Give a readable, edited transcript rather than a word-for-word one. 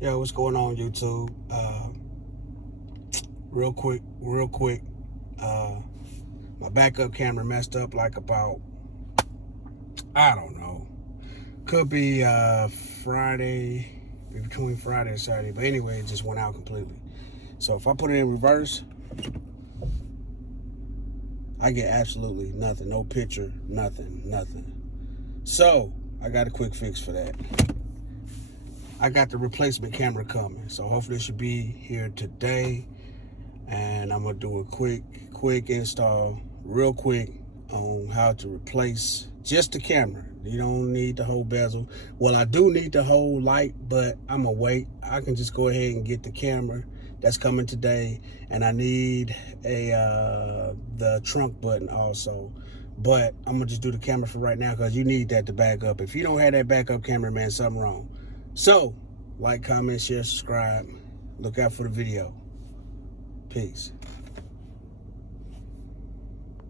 Yo, what's going on, YouTube? Real quick. My backup camera messed up like about, I don't know. Could be Friday, between Friday and Saturday. But anyway, it just went out completely. So if I put it in reverse, I get absolutely nothing. No picture, nothing. So I got a quick fix for that. I got the replacement camera coming. So hopefully it should be here today. And I'm gonna do a quick install, real quick, on how to replace just the camera. You don't need the whole bezel. Well, I do need the whole light, but I'm gonna wait. I can just go ahead and get the camera that's coming today, and I need the trunk button also. But I'm gonna just do the camera for right now because you need that to back up. If you don't have that backup camera, man, something wrong. So, like, comment, share, subscribe. Look out for the video. Peace.